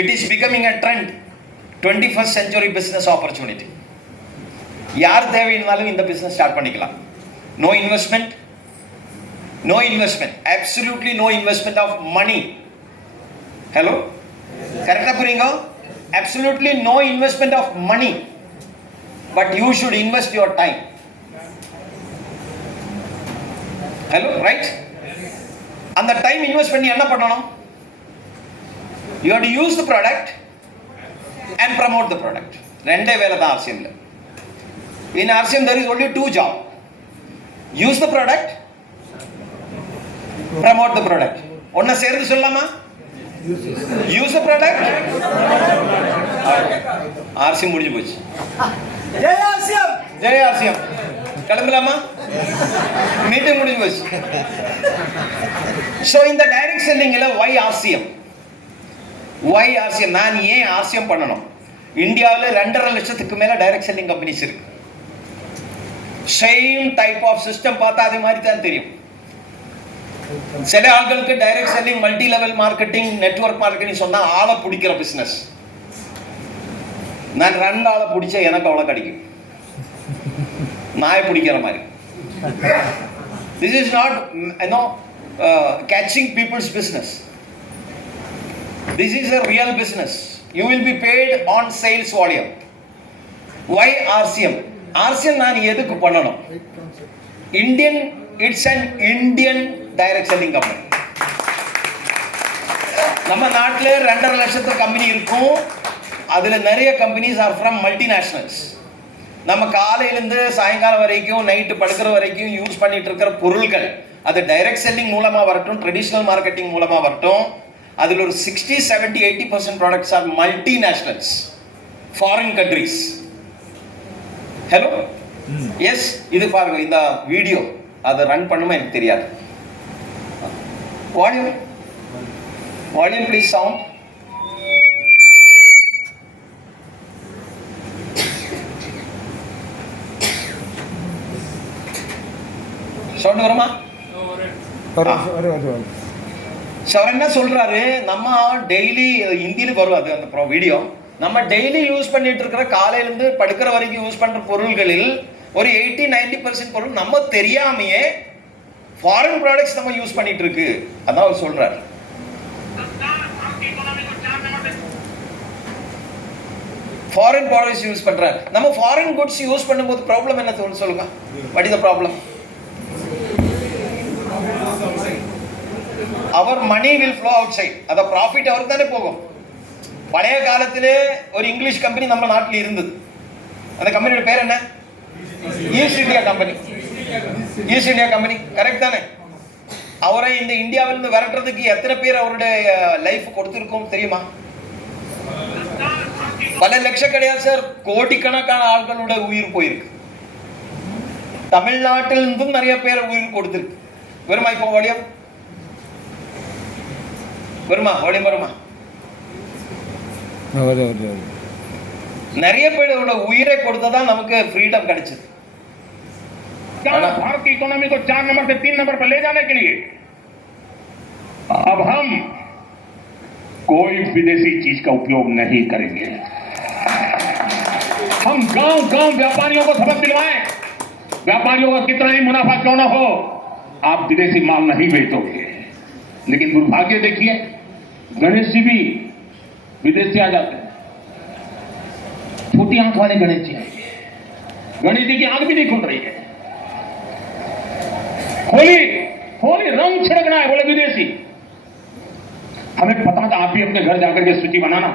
It is becoming a trend. 21st century business opportunity. யார் தேவையினாலும் இந்த business start பண்ணிக்கலாம். No investment, absolutely no investment of money. Hello, correct புரியுங்க? Absolutely no investment of money, but you should invest your time. Hello, right? அந்த time invest பண்ணி என்ன பண்ணணும்? You have to use the product and promote the product. ரெண்டே வேலை தான் RCMல. In RCM there is only two jobs. Use the product, promote the product. ஒண்ணா சேர்ந்து சொல்லலாமா? Use the product. RCM முடிஞ்சு போச்சு. ஜெய் RCM. கிளம்பலாமா? மீட்டிங் முடிஞ்சு போச்சு. So in the direct selling ல why RCM? நான் ஏன் RCM பண்ணணும்? இந்தியாவில் 2.5 லட்சத்துக்கு மேல டைரக்ட் செல்லிங் கம்பெனிஸ் இருக்கு. சேம் டைப் ஆஃப் சிஸ்டம் பார்த்தா அதே மாதிரி தான் தெரியும். சில ஆட்களுக்கு direct selling, multi level marketing, network marketing சொன்னா ஆளை பிடிக்கிற பிசினஸ். நான் 2 ஆளை பிடிச்ச எனக்கு அவ்வளோ கிடைக்கும். நாயை பிடிக்கிற மாதிரி. This is not catching people's business. This is a real business. You will be paid on sales volume. Why RCM? RCM நான் எதுக்கு பண்ணணும்? It's an Indian direct selling company. நம்ம நாட்டில் 2.5 லட்சத்து கம்பெனி இருக்கும். அதில் நிறைய கம்பெனிஸ் ஆர் ஃப்ரம் மல்டிநேஷனல்ஸ். நம்ம காலையிலேருந்து சாயங்காலம் வரைக்கும், நைட்டு படுக்கிற வரைக்கும் யூஸ் பண்ணிட்டு இருக்கிற பொருட்கள், அது டைரக்ட் செல்லிங் மூலமாக வரட்டும், ட்ரெடிஷ்னல் மார்க்கெட்டிங் மூலமாக வரட்டும், அதில் ஒரு 60, 70, 80% products are multinationals, foreign countries. Hello, yes, இது பாருங்க, இந்த வீடியோ அதை ரன் பண்ணுமா எனக்கு தெரியாது. Volume please, sound. சவுண்ட் வருமா? அவர் என்ன சொல்றாரு, நம்ம டெய்லி ஹிந்தியில வரும் அது அந்த வீடியோ. நம்ம டெய்லி யூஸ் பண்ணிட்டு இருக்கிற, காலையிலிருந்து படுக்கிற வரைக்கும் யூஸ் பண்ற பொருள்களில் ஒரு 80-90% பொருள் நம்ம தெரியாமையே ஃபாரின் ப்ராடக்ட்ஸ் நம்ம யூஸ் பண்ணிட்டு இருக்கு. அதான் அவர் சொல்றாரு. ஃபாரின் ப்ராடக்ட்ஸ் யூஸ் பண்றாரு. நம்ம ஃபாரின் குட்ஸ் யூஸ் பண்ணும்போது ப்ராப்ளம் என்ன சொல்லுங்க? What is the problem? Our money will flow outside. அத ப்ராஃபிட் அவருக்கு தானே போகும். பழைய காலத்திலே ஒரு இங்கிலீஷ் கம்பெனி நம்ம நாட்டில் இருந்தது. அந்த கம்பெனியோட பேர் என்ன? East India Company. East India Company, correct தானே? அவரை இந்த இந்தியாவிலிருந்து விரட்டுறதுக்கு எத்தனை பேர் அவருடைய லைஃப் கொடுத்திருக்கோம் தெரியுமா? பல லட்சம் கிடையாது சார், கோடிக்கணக்கான ஆட்களோட உயிர் போயிருக்கு. தமிழ்நாட்டிலிருந்தும் நிறைய பேர் உயிர் கொடுத்திருக்கு. வருமா? இப்போ வால்யூம் வருமா? நிறைய பேரோட உயிரை கொடுத்ததான் நமக்கு फ्रीडम கிடைச்சது. भारत की इकोनॉमी को 4 नंबर से 3 नंबर पर ले जाने के लिए अब हम कोई विदेशी चीज का उपयोग नहीं करेंगे. हम गांव-गांव व्यापारियों को सबक दिलवाएं. व्यापारियों का कितना ही मुनाफा क्यों ना हो, आप विदेशी माल नहीं बेचोगे. लेकिन दुर्भाग्य देखिए, गणेश जी भी विदेश से आ जाते हैं. छोटी आंख वाले गणेश जी आए. गणेश जी की आंख भी नहीं खुल रही है. होली रंग छिड़कना है, बोले विदेशी. हमें पता था, आप भी अपने घर जाकर के सूची बनाना.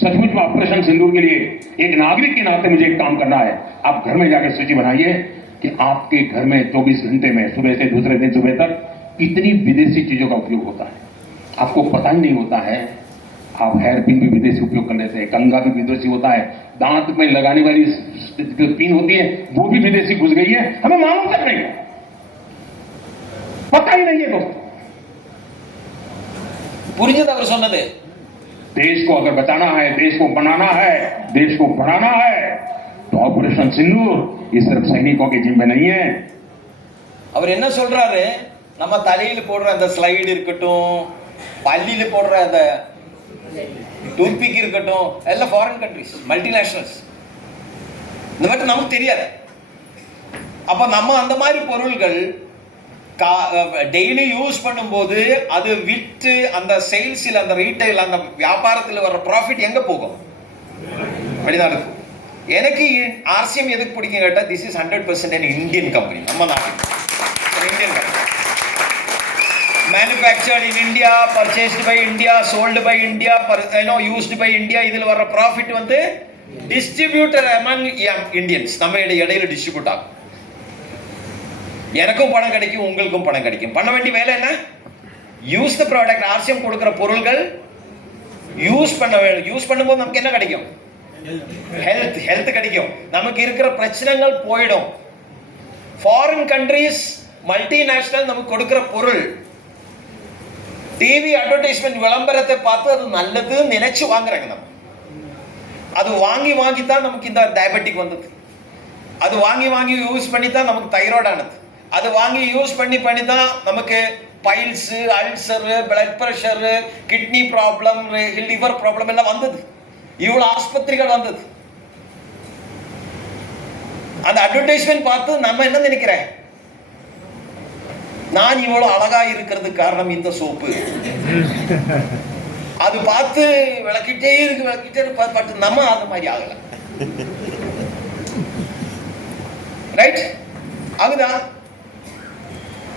सचमुच में ऑपरेशन सिंदूर के लिए एक नागरिक के नाते मुझे एक काम करना है. आप घर में जाकर सूची बनाइए कि आपके घर में 24 घंटे में सुबह से दूसरे दिन सुबह तक कितनी विदेशी चीजों का उपयोग होता है. आपको पता ही नहीं होता है. आप हेयर पिन भी विदेशी उपयोग कर लेते हैं, कंघा भी विदेशी होता है, दांत में लगाने वाली जो पिन होती है वो भी विदेशी घुस गई है. हमें मालूम तक नहीं है, पता ही नहीं है दोस्तों. புரிஞ்சது அவர் சொன்னது? देश को अगर बचाना है, देश को बनाना है, देश को बढ़ाना है, तो ऑपरेशन सिंदूर ये सिर्फ सैनिकों के जिम्मे नहीं है. அவர் என்ன சொல்றாரு, நம்ம தலையில போடுற அந்த ஸ்லைடு இருக்கட்டும், பள்ளியில போடுற அந்த டூத்பிக் இருக்கட்டும், எல்லாம் ஃபாரின் கண்ட்ரிஸ், மல்டிநேஷனல்ஸ். இந்த மாதிரி நமக்கு தெரியாது. அப்போ நம்ம அந்த மாதிரி பொருள்கள் டெய்லி யூஸ் பண்ணும்போது அது விற்று அந்த சேல்ஸில், அந்த ரீட்டைல், அந்த வியாபாரத்தில் வர ப்ராஃபிட் எங்கே போகும்? வெளிநாடு. எனக்கு ஆர்சிஎம் எதுக்கு பிடிக்கும் கேட்டால், திஸ் இஸ் 100% இந்தியன் கம்பெனி. நம்ம நாடு Indian company, manufactured in India, purchased by India, sold by India, used by India. இதில் வர ப்ராஃபிட் வந்து டிஸ்ட்ரிபியூட்டர் அமங் இந்தியன்ஸ், நம்ம இடையில டிஸ்ட்ரிபியூட் ஆகும். எனக்கும் பணம் கிடைக்கும், உங்களுக்கும் பணம் கிடைக்கும். பண்ண வேண்டிய வேலை என்ன? Use the product. ஆர்சிஎம் கொடுக்குற பொருள்கள் யூஸ் பண்ண வேண்டும். யூஸ் பண்ணும்போது நமக்கு என்ன கிடைக்கும்? ஹெல்த் கிடைக்கும். நமக்கு இருக்கிற பிரச்சனைகள் போயிடும். ஃபாரின் கண்ட்ரீஸ், மல்டிநேஷனல் நமக்கு கொடுக்கிற பொருள், டிவி அட்வர்டைஸ்மெண்ட் விளம்பரத்தை பார்த்து அது நல்லது நினைச்சு வாங்குறாங்க. நம்ம அது வாங்கி வாங்கி தான் நமக்கு இந்த டயபெட்டிக் வந்தது. அது வாங்கி வாங்கி யூஸ் பண்ணி தான் நமக்கு தைராய்டு ஆனது. அது வாங்கி யூஸ் பண்ணி தான் நமக்கு piles, ulcer, blood pressure, kidney problem, liver problem எல்லாம் வந்தது. இவ்வளவு ஆஸ்பத்திரிகள் வந்தது. அந்த அட்வர்டைஸ்மெண்ட் பார்த்து நம்ம என்ன நினைக்கிறேன்? நான் இவ்வளவு அழகா இருக்கிறதுக்கு காரணம் இந்த சோப்பு. அது பார்த்து விளக்கிட்டே இருக்கு. நம்ம அந்த மாதிரி ஆகல. ரைட்? ஆகுதா?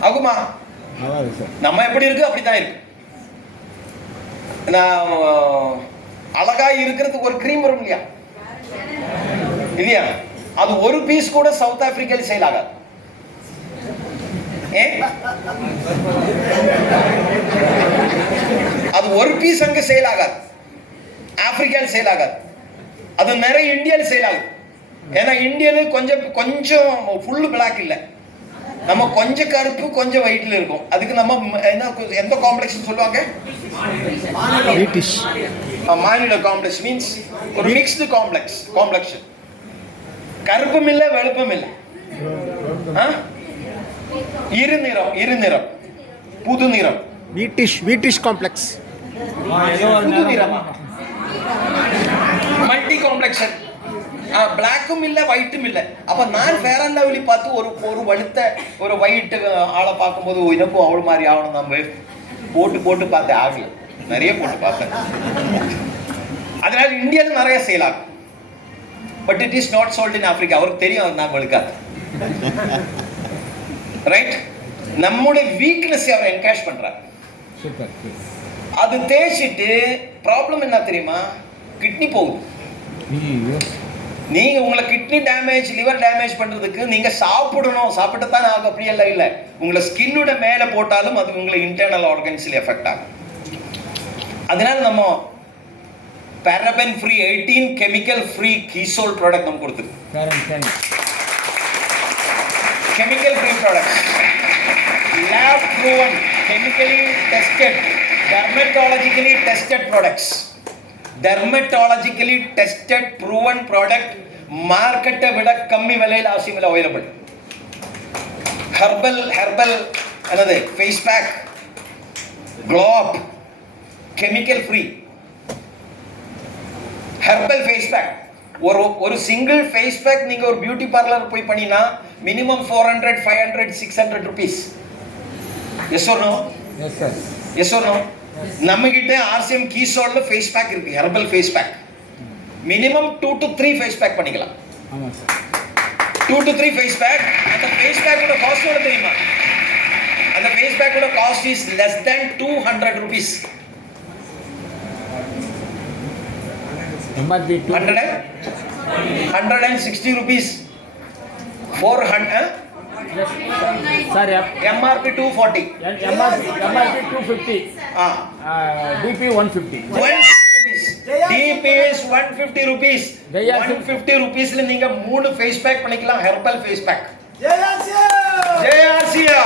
ஆகுமா? நம்ம எப்படி இருக்கு அப்படிதான் இருக்கு. நான் அழகா இருக்கிறதுக்கு ஒரு கிரீம் வரும் இல்லையா? இல்லையா? அது ஒரு பீஸ் கூட சவுத் ஆப்பிரிக்காவில் சேல் ஆகாது. அது ஒரு பீஸ் அங்க சேல் ஆகாது, ஆப்பிரிக்காவில் சேல் ஆகாது. அது நிறைய இந்தியாவில் சேல் ஆகுது. ஏன்னா இந்தியாவில் கொஞ்சம் ஃபுல்லு பிளாக் இல்லை, நம்ம கொஞ்சம் கருப்பு கொஞ்சம் ஒயிட்ல இருக்கும். அதுக்கு நம்ம எந்த காம்ப்ளெக்ஸ் சொல்லுவாங்க? மாநில காம்ப்ளெக்ஸ் மீன்ஸ் ஒரு மிக்ஸ்டு காம்ப்ளெக்ஷன். கருப்பும் இல்லை, வெளுப்பும் இல்லை, இருநிறம், புது நிறம். வீட்டிஷ் காம்ப்ளெக்ஸ், புது நிறமா? Multi complexion. பிளாக்கும் இல்ல, ஒயிட்டும் இல்ல. அப்ப நான் ஃபேர் அண்ட் லவ்லி பார்த்து ஒரு வழுத்த ஒரு ஒயிட் ஆளை பார்க்கும்போது எனக்கும் அவள் மாதிரி ஆகணும். நம்ம போட்டு பார்த்தேன், ஆகல. நிறைய போட்டு பார்த்தேன். அதனால இந்தியாவில் நிறைய சேல் ஆகும். But it is not sold in Africa. அவருக்கு தெரியும் நான் வெளுக்காது. ரைட்? நம்முடைய வீக்னஸ் அவர் என்கரேஜ் பண்றார். அது தேய்ச்சிட்டு ப்ராப்ளம் என்ன தெரியுமா? கிட்னி போகுது. நீங்க உங்களை கிட்னி டேமேஜ், லிவர் டேமேஜ் பண்றதுக்கு நீங்க சாப்பிடணும். சாப்பிட்டதான் ஆகும், அப்படி எல்லாம் இல்லை. உங்களை ஸ்கின்னோட மேல போட்டாலும் அது உங்களை இன்டர்னல் ஆர்கன்ஸ்ல எஃபெக்ட் ஆகும். அதனால நம்ம paraben free 18 chemical free Keysol product நம்ம கொடுத்துருக்கு. chemical free products, lab proven, chemically tested, dermatologically tested products. dermatologically tested proven product, மார்க்கெட்டை விட கம்மி விலையில் ஆசியமில் அவைலபிள். ஹெர்பல் என்னது face pack, glow up, chemical free herbal face pack. ஒரு single face pack நீங்க ஒரு பியூட்டி பார்லர் போய் பண்ணினா minimum 400, 500, 600 rupees. Yes or no? Yes or no? நம்ம கிட்ட ஆர்சிஎம் கீசோல்ல ஃபேஸ் பேக் இருக்கு, herbal face pack. Minimum 2 to 3 face pack பண்ணிக்கலாம். 2 to 3 ஃபேஸ் பேக். அந்த ஃபேஸ் பேக்கோட காஸ்ட் எவ்வளவு தெரியுமா? அந்த ஃபேஸ் பேக்கோட cost is less than 200 rupees. MRP 160 rupees. 400 Sorry, MRP 240. MRP 250. DP 150. 150 rupees. DP is 150 rupees. 150 rupees ல நீங்க 3 ஃபேஸ் பேக் பண்ணிக்கலாம், herbal face pack. Jai Asia.